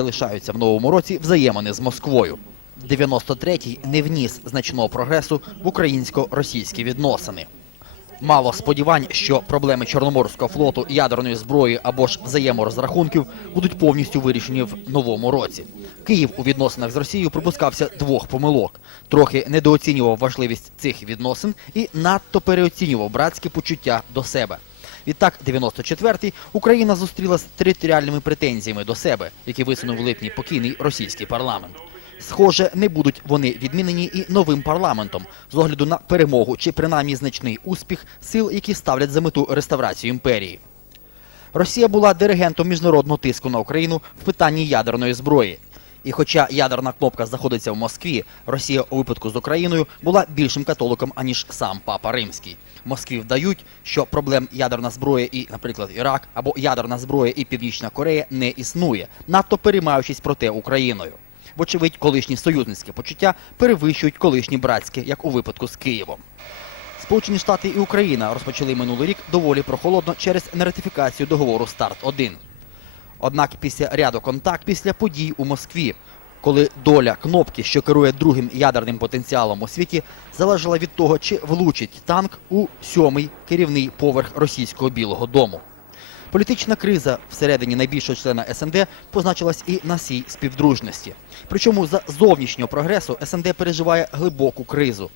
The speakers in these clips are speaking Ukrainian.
залишаються в новому році взаємини з Москвою. 93-й не вніс значного прогресу в українсько-російські відносини. Мало сподівань, що проблеми Чорноморського флоту, ядерної зброї або ж взаєморозрахунків будуть повністю вирішені в новому році. Київ у відносинах з Росією припускався двох помилок: трохи недооцінював важливість цих відносин і надто переоцінював братські почуття до себе. Відтак, 94-й Україна зустріла з територіальними претензіями до себе, які висунув в липні покійний російський парламент. Схоже, не будуть вони відмінені і новим парламентом з огляду на перемогу чи принаймні значний успіх сил, які ставлять за мету реставрацію імперії. Росія була диригентом міжнародного тиску на Україну в питанні ядерної зброї. І хоча ядерна кнопка знаходиться в Москві, Росія у випадку з Україною була більшим католиком, аніж сам Папа Римський. Москві вдають, що проблем ядерна зброя і, наприклад, Ірак або ядерна зброя і Північна Корея не існує, надто переймаючись проте Україною. Вочевидь, колишні союзницькі почуття перевищують колишні братські, як у випадку з Києвом. Сполучені Штати і Україна розпочали минулий рік доволі прохолодно через нератифікацію договору Старт 1 Однак після ряду контакт після подій у Москві, коли доля кнопки, що керує другим ядерним потенціалом у світі, залежала від того, чи влучить танк у сьомий керівний поверх російського Білого Дому. Політична криза всередині найбільшого члена СНД позначилась і на цій співдружності. Причому за зовнішнього прогресу СНД переживає глибоку кризу.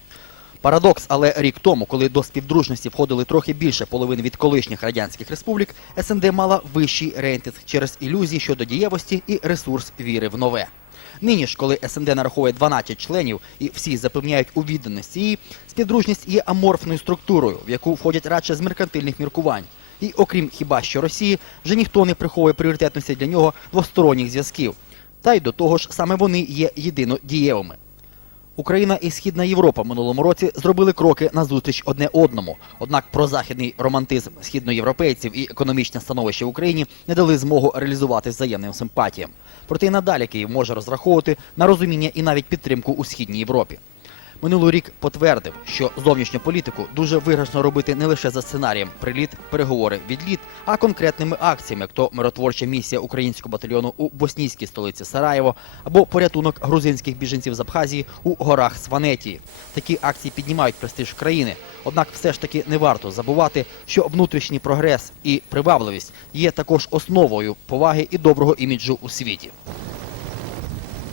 Парадокс, але рік тому, коли до співдружності входили трохи більше половини від колишніх радянських республік, СНД мала вищий рейтинг через ілюзії щодо дієвості і ресурс віри в нове. Нині ж, коли СНД нараховує 12 членів і всі запевняють у відданості її, співдружність є аморфною структурою, в яку входять радше з меркантильних міркувань. І окрім хіба що Росії, вже ніхто не приховує пріоритетності для нього двосторонніх зв'язків. Та й до того ж, саме вони є єдино дієвими. Україна і Східна Європа минулому році зробили кроки назустріч одне одному. Однак прозахідний романтизм східноєвропейців і економічне становище в Україні не дали змогу реалізувати взаємним симпатіям. Проте і надалі Київ може розраховувати на розуміння і навіть підтримку у східній Європі. Минулий рік потвердив, що зовнішню політику дуже виграшно робити не лише за сценарієм приліт, переговори, відліт, а конкретними акціями, як то миротворча місія українського батальйону у боснійській столиці Сараєво або порятунок грузинських біженців з Абхазії у горах Сванетії. Такі акції піднімають престиж країни. Однак, все ж таки не варто забувати, що внутрішній прогрес і привабливість є також основою поваги і доброго іміджу у світі.